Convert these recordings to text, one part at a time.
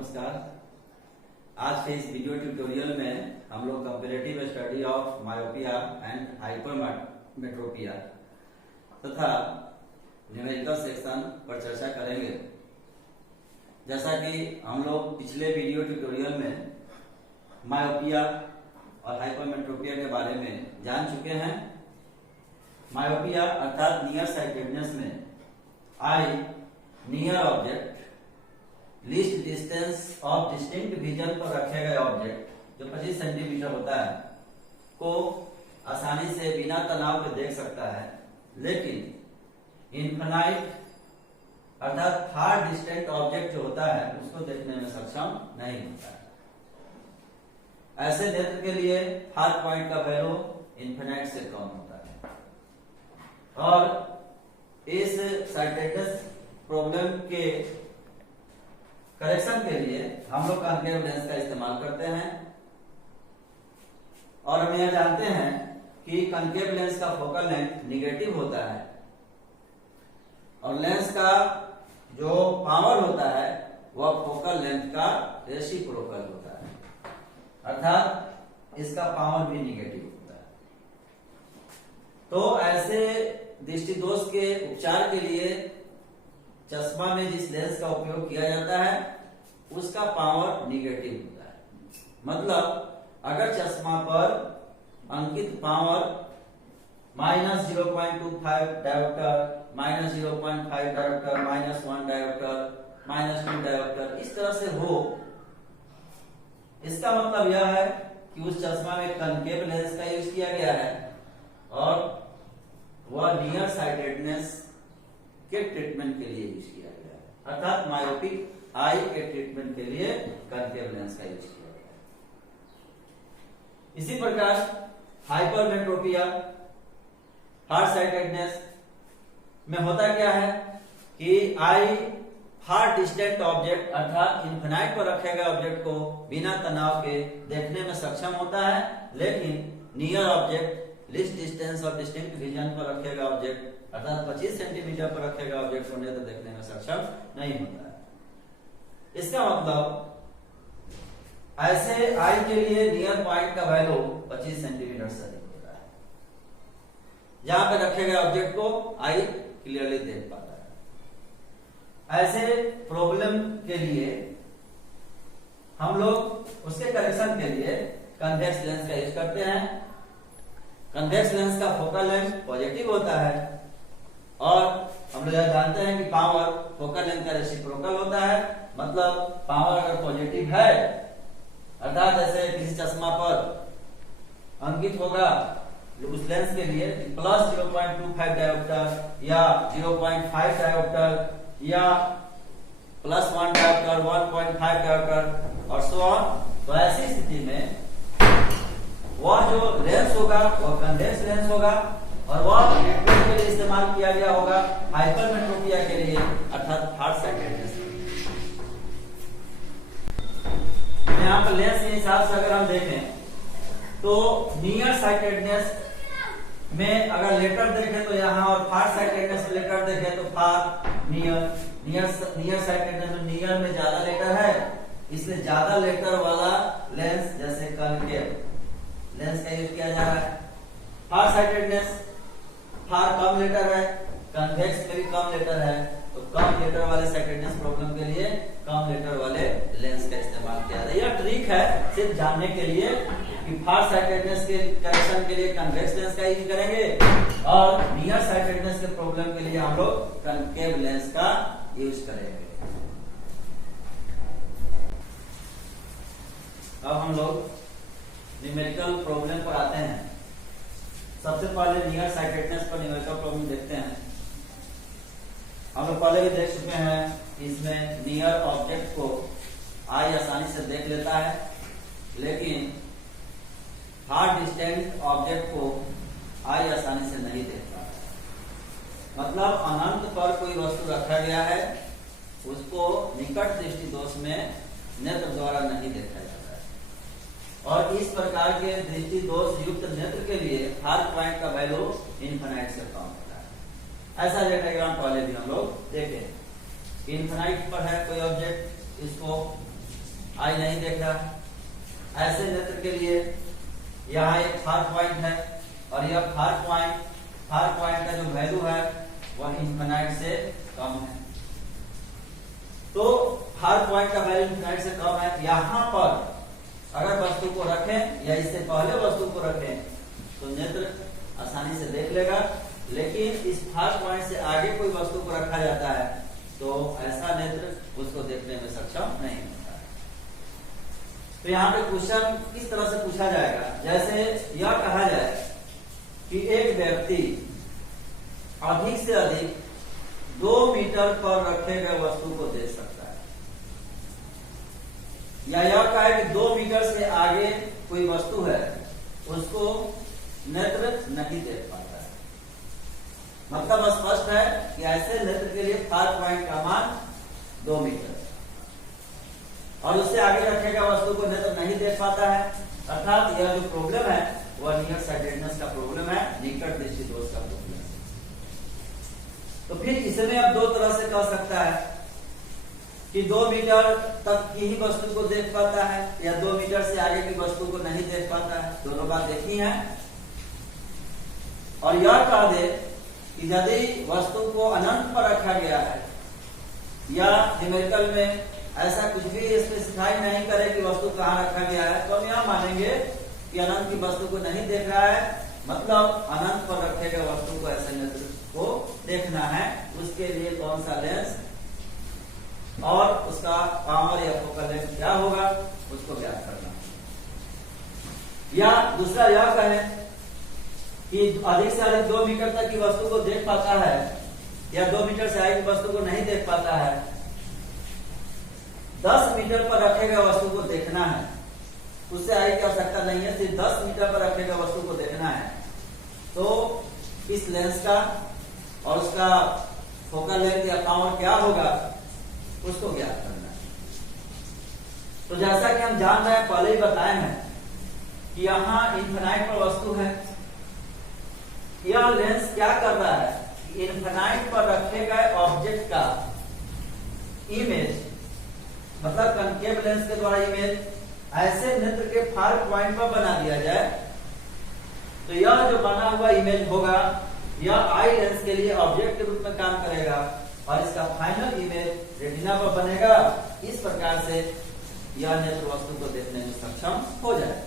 नमस्कार। आज के इस वीडियो ट्यूटोरियल में हम लोग comparative study of myopia and hypermetropia तथा न्यूमेरिकल सेक्शन पर चर्चा करेंगे। जैसा कि हम लोग पिछले वीडियो ट्यूटोरियल में मायोपिया और हाइपरमेट्रोपिया के बारे में जान चुके हैं। मायोपिया अर्थात नियर साइटेडनेस में eye near object least distance of distinct vision पर रखे गए ऑब्जेक्ट जो 25 सेंटीमीटर होता है को आसानी से बिना तनाव के देख सकता है, लेकिन इनफाइनाइट अर्थात फार डिस्टेंट ऑब्जेक्ट जो होता है उसको देखने में सक्षम नहीं होता है। ऐसे नेत्र के लिए फार पॉइंट का वैल्यू इनफाइनाइट से कम होता है और इस साइटेडनेस प्रॉब्लम के करेक्शन के लिए हम लोग कॉन्केव लेंस का इस्तेमाल करते हैं। और हम यह जानते हैं कि कॉन्केव लेंस का फोकल लेंथ निगेटिव होता है और लेंस का जो पावर होता है वह फोकल लेंथ का रेसिप्रोकल होता है, अर्थात इसका पावर भी निगेटिव होता है। तो ऐसे दृष्टि दोष के उपचार के लिए चश्मा में जिस लेंस का उपयोग किया जाता है उसका पावर निगेटिव होता है। मतलब अगर चश्मा पर अंकित power -0.25 dioptre, -0.5 dioptre, -1 dioptre, -2 dioptre इस तरह से हो, इसका मतलब यह है कि उस चश्मा में कॉन्केव लेंस का यूज किया गया है और वह नियर साइटेडनेस के ट्रीटमेंट के लिए यूज किया गया है, अर्थात मायोपिक आई के ट्रीटमेंट के लिए कॉन्केव लेंस का यूज किया गया है। इसी प्रकार हाइपरमेट्रोपिया फार साइटेडनेस में होता क्या है कि आई फार डिस्टेंट ऑब्जेक्ट अर्थात इनफाइनाइट पर रखे गए ऑब्जेक्ट को बिना तनाव के देखने में सक्षम होता है, लेकिन near object least distance of distinct vision पर रखेगा ऑब्जेक्ट अर्थात 25 सेंटीमीटर पर रखेगा ऑब्जेक्ट को नेत्र देखने में सक्षम नहीं होता है। इसका मतलब ऐसे आई के लिए नियर पॉइंट का वैल्यू 25 सेंटीमीटर से अधिक होता है, जहां पे रखे गए ऑब्जेक्ट को आई क्लियरली देख पाता है। ऐसे प्रॉब्लम के लिए हम लोग उसके करेक्शन के लिए कन्वेक्स लेंस का यूज करते हैं। कन्वेक्स लेंस का फोकल लेंथ पॉजिटिव होता है और हम लोग यह जानते हैं कि पावर फोकल लेंथ का रेसिप्रोकल होता है। मतलब पावर अगर पॉजिटिव है अर्थात जैसे किसी चश्मा पर अंकित होगा उस लेंस के लिए प्लस 0.25 डायोप्टर या 0.5 डायोप्टर या +1 डायोप्टर, 1.5 डायोप्टर और सो ऑन, तो ऐसी स्थिति में वह जो लेंस होगा वह कन्वेक्स लेंस होगा और वह ट्रीटमेंट के लिए इस्तेमाल किया गया होगा हाइपरमेट्रोपिया के लिए अर्थात फार साइटेडनेस। यहाँ पर लेंस के हिसाब से अगर हम देखें तो नियर साइटेडनेस में अगर लेटर देखें तो यहाँ और फार साइटेडनेस में लेटर देखें तो फार नियर साइटेडनेस में नियर में ज्यादा लेटर है, इसलिए ज्यादा लेटर वाला लेंस जैसे कॉन्केव लेंस का यूज किया जा रहा है। फार साइटेडनेस फार कम लेटर है, कन्वेक्स में भी कम लेटर है, तो कम लेटर वाले साइटेडनेस प्रॉब्लम के लिए कम लेटर वाले लेंस का इस्तेमाल किया जाता है। यह ट्रिक है सिर्फ जानने के लिए कि फार साइटेडनेस के करेक्शन के लिए कन्वेक्स लेंस का यूज करेंगे और नियर साइटेडनेस के प्रॉब्लम के लिए हम लोग कॉन्केव लेंस का यूज करेंगे। अब हम लोग न्यूमेरिकल प्रॉब्लम पर आते हैं। सबसे पहले नियर साइटेडनेस पर न्यूमेरिकल प्रॉब्लम देखते हैं। हम लोग पहले भी देख चुके हैं इसमें नियर ऑब्जेक्ट को आई आसानी से देख लेता है, लेकिन फार डिस्टेंट ऑब्जेक्ट को आई आसानी से नहीं देख पाता। मतलब अनंत पर कोई वस्तु रखा गया है उसको निकट दृष्टि दोष में नेत्र द्वारा नहीं देखा जाता है और इस प्रकार के दृष्टि दोष युक्त नेत्र के लिए फार पॉइंट का वैल्यू इनफाइनाइट से कम होता है। ऐसा डायग्राम पहले भी हम लोग देखे। इनफाइनाइट पर है कोई ऑब्जेक्ट, इसको आई नहीं देख रहा। ऐसे नेत्र के लिए यहाँ एक फार पॉइंट है और यह फार पॉइंट का जो वैल्यू है वह इनफिनाइट से कम है। तो फार पॉइंट का वैल्यू इनफिनाइट से कम है। यहाँ पर अगर वस्तु को रखें या इससे पहले वस्तु को रखें तो नेत्र आसानी से देख लेगा, लेकिन इस फार पॉइंट से आगे कोई वस्तु को रखा जाता है तो ऐसा नेत्र उसको देखने में सक्षम नहीं होता है। तो यहाँ पे क्वेश्चन किस तरह से पूछा जाएगा, जैसे यह कहा जाए कि एक व्यक्ति अधिक से अधिक 2 मीटर पर रखे गए वस्तु को देख सकता है, या यह कहा है कि 2 मीटर से आगे कोई वस्तु है उसको नेत्र नहीं देख पाता है। मतलब स्पष्ट है कि ऐसे नेत्र के लिए फार पॉइंट का मान 2 मीटर और उससे आगे रखे गए वस्तु को नेत्र नहीं देख पाता है। अर्थात यह जो प्रॉब्लम है वह नियर साइटेडनेस का प्रॉब्लम है, निकट दृष्टि दोष का प्रॉब्लम है। तो फिर इसमें अब 2 तरह से कह सकता है कि 2 मीटर तक की ही वस्तु को देख पाता है या 2 मीटर से आगे की वस्तु को नहीं देख पाता है। दोनों बात देखी है। और यह कह दे कि यदि वस्तु को अनंत पर रखा गया है या न्यूमेरिकल में ऐसा कुछ भी स्पेसिफाई नहीं करे कि वस्तु कहाँ रखा गया है, तो हम यह मानेंगे कि अनंत की वस्तु को नहीं देख रहा है, मतलब अनंत पर रखे गए वस्तु को ऐसे नेत्र को देखना है। उसके लिए कौन सा लेंस और उसका पावर या फोकल लेंथ क्या होगा उसको ज्ञात करना। या दूसरा यह कहें कि अधिक से अधिक 2 मीटर तक की वस्तु को देख पाता है या 2 मीटर से आगे की वस्तु को नहीं देख पाता है, 10 मीटर पर रखे गए वस्तु को देखना है, उससे आगे की आवश्यकता नहीं है, सिर्फ 10 मीटर पर रखे गए वस्तु को देखना है। तो इस लेंस का और उसका फोकल लेंथ या पावर क्या होगा उसको ज्ञात करना है। तो जैसा कि हम जान रहे हैं, पहले ही बताए हैं कि यहाँ इनफिनाइट पर वस्तु है। यह लेंस क्या कर रहा है, इनफिनाइट पर रखे गए ऑब्जेक्ट का इमेज, मतलब कनकेव लेंस के द्वारा इमेज ऐसे नेत्र के फार पॉइंट पर बना दिया जाए तो यह जो बना हुआ इमेज होगा यह आई लेंस के लिए ऑब्जेक्ट के रूप में काम करेगा और इसका फाइनल इमेज रेटिना पर बनेगा। इस प्रकार से यह नेत्र वस्तु को देखने में सक्षम हो जाए।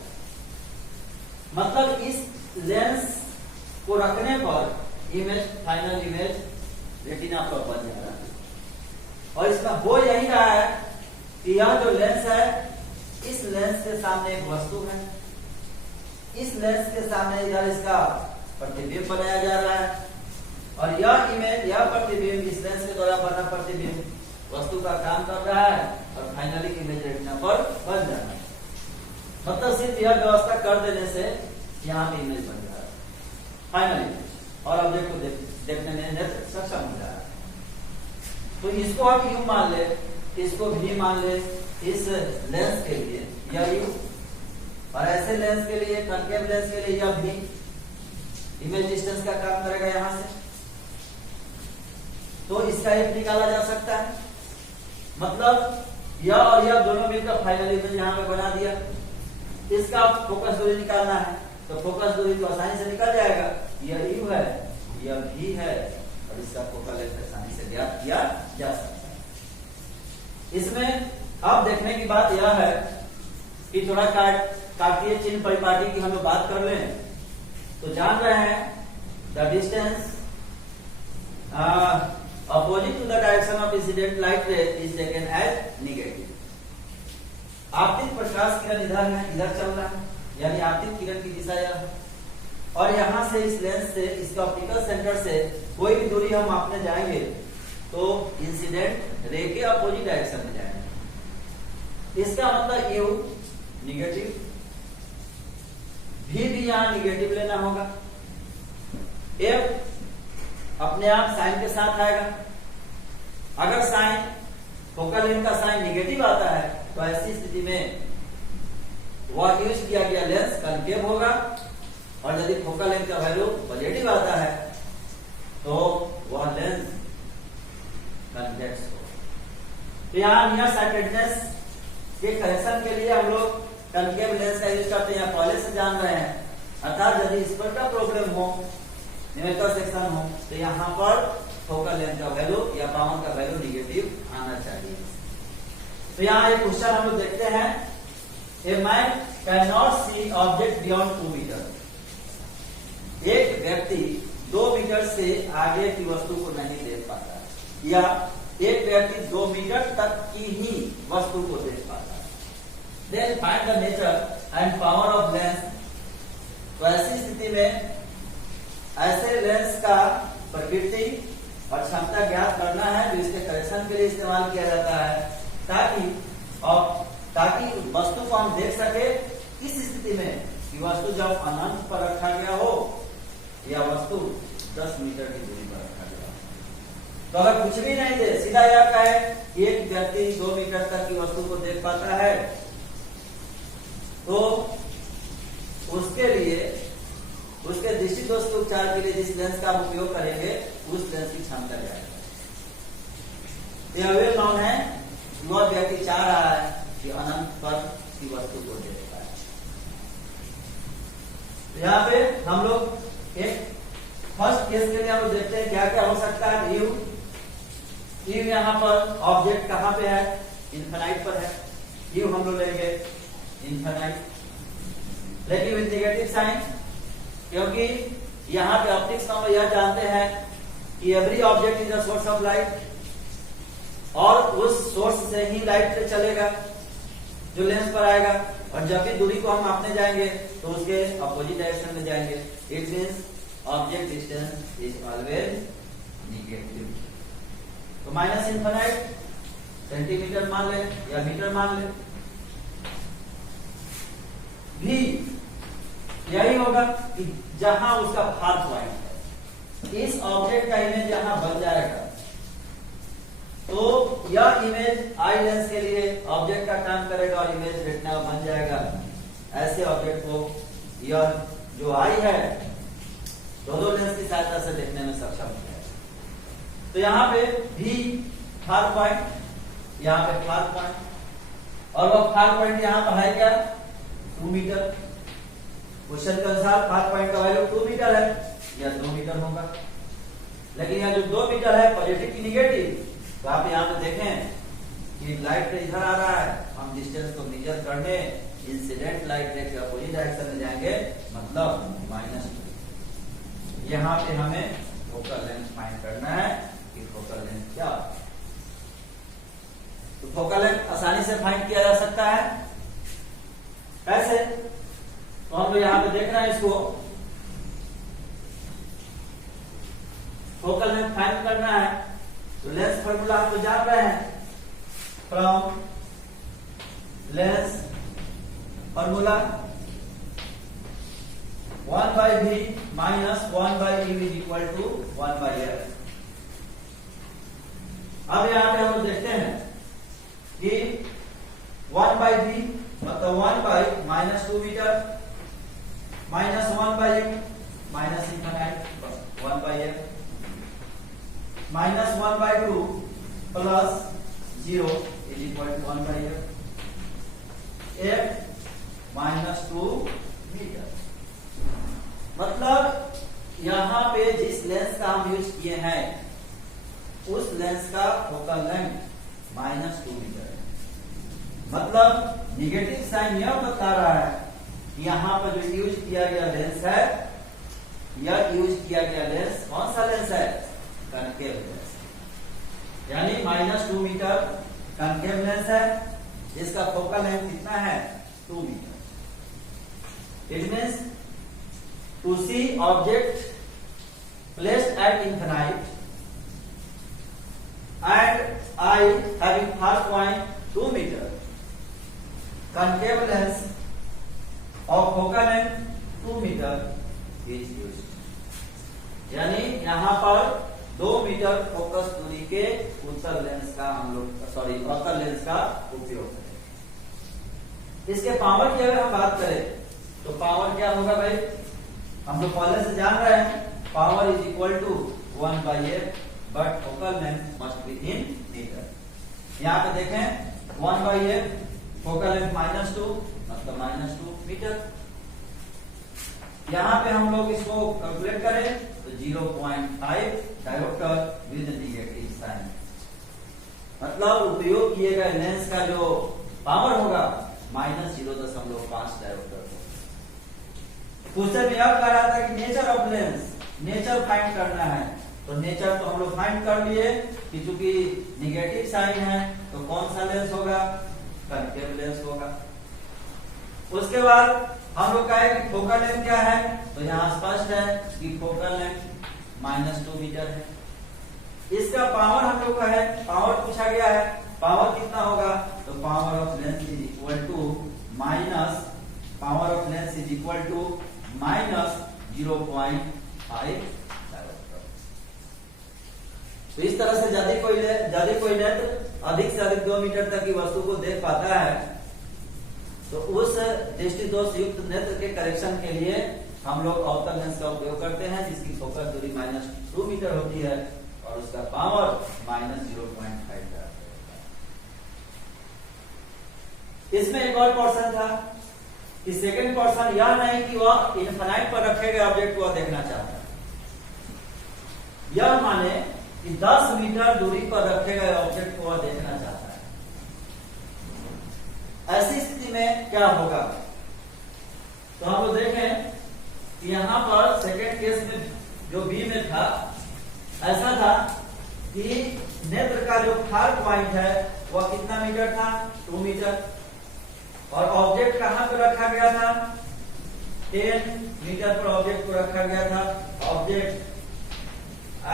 मतलब इस लेंस को रखने पर इमेज, फाइनल इमेज रेटिना पर बन जाएगा। और इसमें हो यही रहा है कि यह जो लेंस है, इस लेंस के सामने एक वस्तु है, इस लेंस के सामने इधर इसका प्रतिबिंब बनाया जा रहा है और यह इमेज, यह प्रतिबिंब इस लेंस के द्वारा बना प्रतिबिंब वस्तु का काम कर रहा है और फाइनली इमेज रेटिना पर बन जाना है। मतलब सिर्फ यह व्यवस्था कर देने से यहाँ पे इमेज बन जा रहा है फाइनल इमेज और ऑब्जेक्ट को देखने में नेत्र सक्षम हो जा रहा है। तो इसको आप यू मान ले, इसको भी मान ले इस लेंस के लिए या यू, और ऐसे लेंस के लिए, कनकेव लेंस के लिए यह भी इमेज डिस्टेंस का काम करेगा यहां से। तो इसका एक निकाला जा सकता है, मतलब यह और यह दोनों मिलकर फाइनल इमेज यहां पे बना दिया। इसका फोकस दूरी निकालना है तो फोकस दूरी तो आसानी से निकल जाएगा, यह यू है, यह भी है और इसका फोकल लेंथ आसानी से ज्ञात किया जा सकता है। इसमें अब देखने की बात यह है कि थोड़ा काटिए चिन्ह परिपाटी की हम बात कर लें तो जान रहे हैं the distance opposite to the direction of incident light ray is taken as negative। आपतित प्रकाश किरण इधर है, इधर चल रहा है, यानी आपतित किरण की दिशा यह है और यहां से इस लेंस से, इसके ऑप्टिकल सेंटर से कोई भी दूरी हम मापने जाएंगे तो इंसिडेंट रे के अपोजिट डायरेक्शन में जाएंगे। इसका मतलब यू निगेटिव, भी यहां निगेटिव लेना होगा। एफ अपने आप साइन के साथ आएगा। अगर साइन, फोकल लेंथ का साइन निगेटिव आता है तो ऐसी स्थिति में वह यूज किया गया लेंस कनकेव होगा और यदि फोकल लेंथ का वैल्यू पॉजिटिव आता है तो वह लेंस कन्वेक्स होगा। तो यहाँ नियर साइटेडनेस के करेक्शन के लिए हम लोग कनकेव लेंस का यूज करते हैं, पहले से जान रहे हैं। अर्थात यदि इस पर का प्रॉब्लम हो, न्यूमेरिकल सेक्शन हो, तो यहाँ पर फोकल लेंथ का वैल्यू या पावर का वैल्यू निगेटिव आना चाहिए। तो यहाँ एक क्वेश्चन हम लोग देखते हैं, a man can not see object beyond 2 metre. एक व्यक्ति 2 मीटर से आगे की वस्तु को नहीं देख पाता, या एक व्यक्ति 2 मीटर तक की ही वस्तु को देख पाता है। Then find the nature and power of lens। तो ऐसी स्थिति में ऐसे लेंस का प्रकृति और क्षमता ज्ञात करना है, जो इसके करेक्शन के लिए इस्तेमाल किया जाता है, ताकि वस्तु को हम देख सके इस स्थिति में कि वस्तु जब अनंत पर रखा गया हो या वस्तु 10 मीटर की दूरी पर रखा गया हो। तो अगर कुछ भी नहीं दे, सीधा यह कहे कि एक व्यक्ति 2 मीटर तक की वस्तु को देख पाता है, तो उसके लिए उसके दृष्टि दोष के उपचार के लिए जिस लेंस का हम उपयोग करेंगे उस लेंस की क्षमता क्या है। यह नाउन है, वह व्यक्ति चाह रहा है कि अनंत पर की वस्तु को देख पाए। यहाँ पे हम लोग एक फर्स्ट केस के लिए हम लोग देखते हैं क्या क्या हो सकता है। यू यहाँ पर ऑब्जेक्ट कहाँ पे है, इन्फिनाइट पर है। यू हम लोग लेंगे इन्फिनाइट, लेकिन विद नेगेटिव साइन, क्योंकि यहाँ पे ऑप्टिक्स में हम यह जानते हैं कि every object is a source of light, और उस सोर्स से ही लाइट से चलेगा जो लेंस पर आएगा, और जब भी दूरी को हम मापने जाएंगे तो उसके अपोजिट डायरेक्शन में जाएंगे। It means object distance is always negative. तो माइनस इन्फिनाइट सेंटीमीटर मान ले या मीटर मान ले, भी यही होगा कि जहां उसका फार पॉइंट है, इस ऑब्जेक्ट का इमेज यहां बन जाएगा, तो यह इमेज आई लेंस के लिए ऑब्जेक्ट का काम करेगा और इमेज रेटिना बन जाएगा। ऐसे ऑब्जेक्ट को यह जो आई है दोनों लेंस की सहायता से देखने में सक्षम है। तो यहाँ पे भी फार पॉइंट, यहाँ पे फार पॉइंट, और वह फार पॉइंट यहाँ पर है क्या, 2 मीटर। क्वेश्चन के अनुसार फार पॉइंट का वैल्यू 2 मीटर है या 2 मीटर होगा, लेकिन यहाँ जो 2 मीटर है पॉजिटिव की निगेटिव, तो आप यहाँ पे देखें कि लाइट इधर आ रहा है, हम डिस्टेंस को मेजर करने इंसिडेंट लाइट रे के अपोजिट डायरेक्शन में जाएंगे, मतलब -2। यहाँ पे हमें फोकल लेंथ फाइंड करना है कि फोकल लेंथ क्या। तो फोकल लेंथ आसानी से फाइंड किया जा सकता है। कैसे? तो हम लोग यहाँ पे देख रहे हैं, इसको फोकल लेंथ फाइंड करना है। तो लेंस फॉर्मूला हम लोग जान रहे हैं, from lens formula 1/v minus 1/u is equal to 1/f। अब यहाँ पे हम लोग देखते हैं कि 1/v मतलब 1 minus 2 metre minus 1/u minus infinite 1/f minus 1/2 plus 0 is equal to 1/f, f minus 2 metre. मतलब यहाँ पे जिस लेंस का हम यूज किए हैं उस लेंस का फोकल लेंथ -2 मीटर है। मतलब निगेटिव साइन यह बता रहा है कि यहाँ पर जो यूज किया गया लेंस है, यह यूज किया गया लेंस कौन सा लेंस है, कनकेव लेंस, यानी -2 मीटर कनकेव लेंस है, जिसका फोकल लेंथ कितना है 2 metre. It means to see object placed at infinite and eye having far point 2 meter, concave lens of focal length 2 meter is used। यानी यहाँ पर 2 metre focus दूरी के उत्तर लेंस का हम लोग अवतल लेंस का उपयोग करें। इसके पावर की अगर हम बात करें तो पावर क्या होगा भाई, हम लोग पहले से जान रहे हैं, power is equal to 1/f, but focal length must be in metre. यहाँ पे देखें 1/f फोकल लेंथ -2 मतलब -2 मीटर। यहाँ पे हम लोग इसको कैलकुलेट करें तो 0.5 डायोप्टर विद नेगेटिव साइन, मतलब उपयोग किए गए लेंस का जो पावर होगा -0.5 डायोप्टर। क्वेश्चन में यह कह रहा था कि nature of lens, nature find करना है, तो नेचर तो हम लोग फाइंड कर लिए कि चूंकि निगेटिव साइन है तो कौन सा लेंस होगा, कनकेव लेंस होगा। उसके बाद हम लोग कहे कि फोकल लेंथ क्या है, तो यहाँ स्पष्ट है कि फोकल लेंथ -2 मीटर है। इसका पावर हम लोग का है, पावर पूछा गया है, पावर कितना होगा, तो power of lens is equal to minus power of lens is equal to -0.5। तो इस तरह से यदि कोई नेत्र अधिक से अधिक 2 मीटर तक की वस्तु को देख पाता है तो उस दृष्टि दोष युक्त नेत्र के करेक्शन के लिए हम लोग अवतल लेंस का उपयोग करते हैं, जिसकी फोकस दूरी -2 मीटर होती है और उसका पावर -0.5 का। इसमें एक और पोर्शन था कि सेकंड पोर्शन यह नहीं कि वह इनफिनाइट पर रखे गए ऑब्जेक्ट को देखना चाहता है, यह माने कि 10 मीटर दूरी पर रखे गए ऑब्जेक्ट को वह देखना चाहता है। ऐसी स्थिति में क्या होगा, तो हम लोग देखें कि यहां पर सेकेंड केस में जो बी में था ऐसा था कि नेत्र का जो फार पॉइंट है वह कितना मीटर था, 2 मीटर, और ऑब्जेक्ट कहां पर रखा गया था, 10 मीटर पर ऑब्जेक्ट को रखा गया था, ऑब्जेक्ट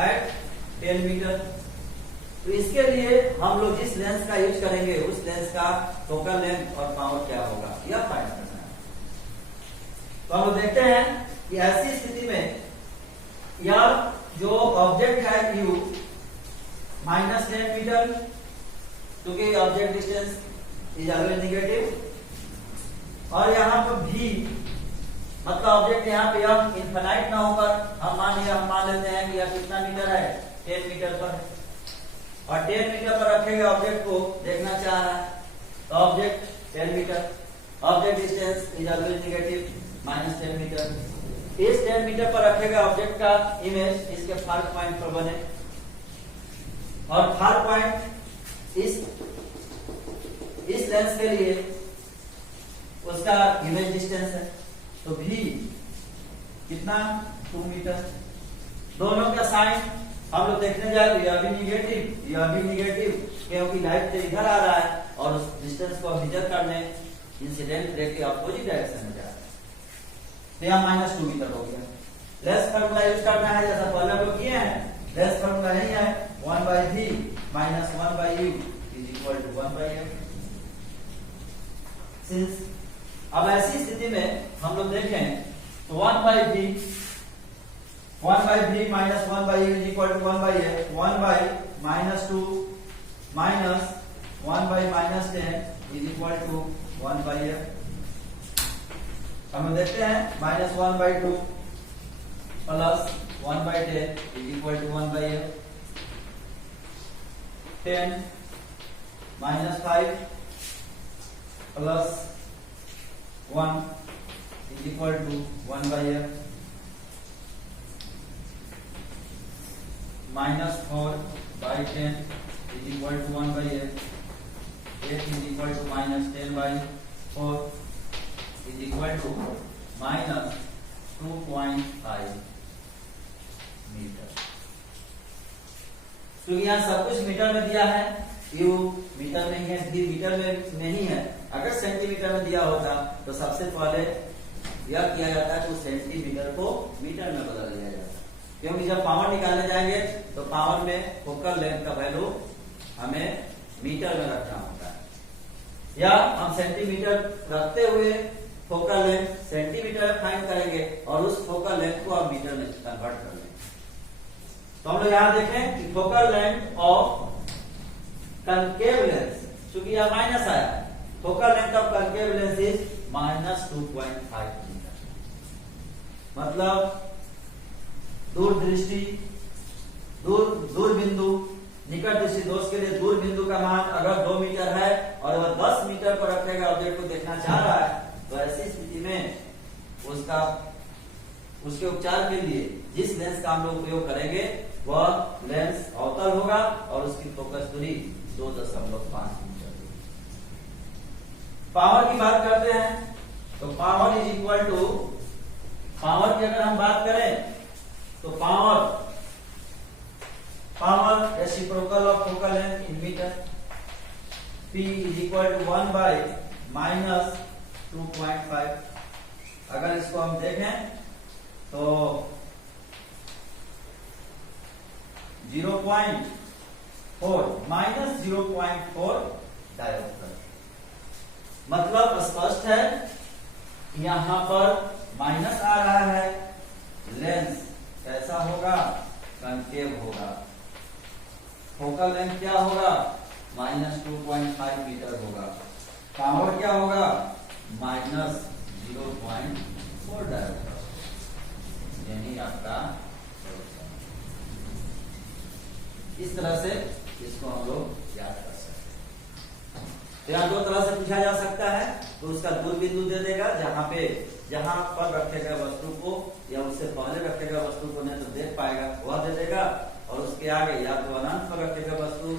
एट 10 मीटर। तो इसके लिए हम लोग जिस लेंस का यूज करेंगे उस लेंस का फोकल लेंथ और पावर क्या होगा यह फाइंड करना है। तो हम लोग देखते हैं कि ऐसी स्थिति में यह जो ऑब्जेक्ट है U -10 मीटर, क्योंकि object distance is always negative, और यहाँ पर V मतलब ऑब्जेक्ट यहाँ पे यह इनफिनाइट ना होकर हम मान लेते हैं कि यह कितना मीटर है, 10 मीटर पर है, और 10 मीटर पर रखे गए ऑब्जेक्ट को देखना चाह रहा है, तो object 10 metre, object distance is always negative -10 metre. इस 10 मीटर पर रखे गए ऑब्जेक्ट का इमेज इसके फार पॉइंट पर बने, और फार पॉइंट इस लेंस के लिए उसका इमेज डिस्टेंस है, तो भी कितना, 2 मीटर। दोनों का साइन हम लोग देखने जाए तो यह भी निगेटिव, क्योंकि लाइट से इधर आ रहा है और उस डिस्टेंस को मेजर करने इंसिडेंट रे के अपोजिट डायरेक्शन में जा रहा है, तो यहाँ -2 मीटर हो गया। लेंस फार्मूला यूज करना है जैसा पहले हम लोग किए हैं, लेंस फार्मूला यही है 1/v - 1/u = 1/f। सिंस अब ऐसी स्थिति में हम लोग देखें तो 1/v - 1/u = 1/f, 1/-2 - 1/-10 = 1/f। हम देखते हैं -1/2 plus 1/10 = 1/f, 10 - 5 plus 1 = 1/f, -4/10 = 1/f, 8 = -10/4 = -2.5 metre. तो यहाँ सब कुछ मीटर में दिया है, U मीटर में ही है, V मीटर में ही है। अगर सेंटीमीटर में दिया होता तो सबसे पहले यह किया जाता है कि सेंटीमीटर को मीटर में बदल दिया जाता, क्योंकि जब पावर निकालने जाएंगे तो पावर में फोकल लेंथ का वैल्यू हमें मीटर में रखना होता है, या हम सेंटीमीटर रखते हुए फोकल लेंथ सेंटीमीटर में फाइंड करेंगे और उस फोकल लेंथ को आप मीटर में कन्वर्ट कर लेंगे। तो हम लोग यहाँ देखें कि focal length of concave lens, चूंकि यह माइनस आया, focal length of concave lens is -2.5 metre. मतलब दूर बिंदु निकट दृष्टि दोष के लिए दूर बिंदु का मान अगर 2 मीटर है और वह 10 मीटर पर रखे गए ऑब्जेक्ट को देखना चाह रहा है, तो ऐसी स्थिति में उसके उपचार के लिए जिस लेंस का हम लोग उपयोग करेंगे वह लेंस अवतल होगा और उसकी फोकस दूरी 2.5 मीटर। पावर की बात करते हैं तो power is equal to, power की अगर हम बात करें तो power reciprocal of focal length in metre, P is equal to 1 by minus 2.5। अगर इसको हम देखें तो 0.4 माइनस 0.4 डायोप्टर। मतलब स्पष्ट है, यहां पर माइनस आ रहा है, लेंस कैसा होगा, कनकेव होगा, फोकल लेंथ क्या होगा, माइनस 2.5 मीटर होगा, पावर क्या होगा, माइनस 0.4 डायोप्टर। यानी आपका इस तरह से इसको हम लोग याद कर सकते हैं। तो यहाँ दो तरह से पूछा जा सकता है, तो उसका दूर बिंदु दे देगा, जहां पर रखे गए वस्तु को या उससे पहले रखे गए वस्तु को नहीं तो देख पाएगा वह दे देगा, और उसके आगे या तो अनंत पर रखे गए वस्तु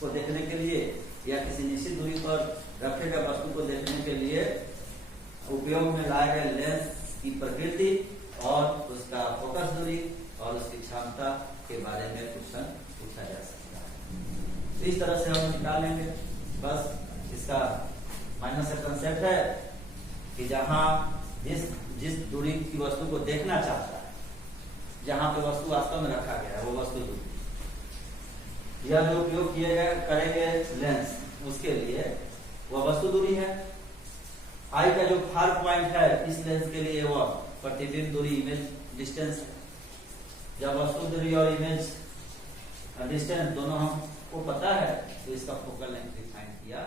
को देखने के लिए या किसी निश्चित दूरी पर रखे गए वस्तु को देखने के लिए उपयोग में लाए गए लेंस की प्रकृति और उसका फोकस दूरी और उसकी क्षमता के बारे में क्वेश्चन पूछा जा सकता है। तो इस तरह से हम निकालेंगे। बस इसका माइनस का कंसेप्ट है कि जहां जिस दूरी की वस्तु को देखना चाहता है, जहां पे वस्तु वास्तव में रखा गया है वो वस्तु दूरी, यह जो उपयोग किए गए करेंगे लेंस, उसके लिए वह वस्तु दूरी है। आई का जो फार पॉइंट है इस लेंस के लिए वह प्रतिबिंब दूरी, इमेज डिस्टेंस है। जब वस्तु दूरी और इमेज डिस्टेंस दोनों हमको पता है तो इसका फोकल लेंथ डिफाइन किया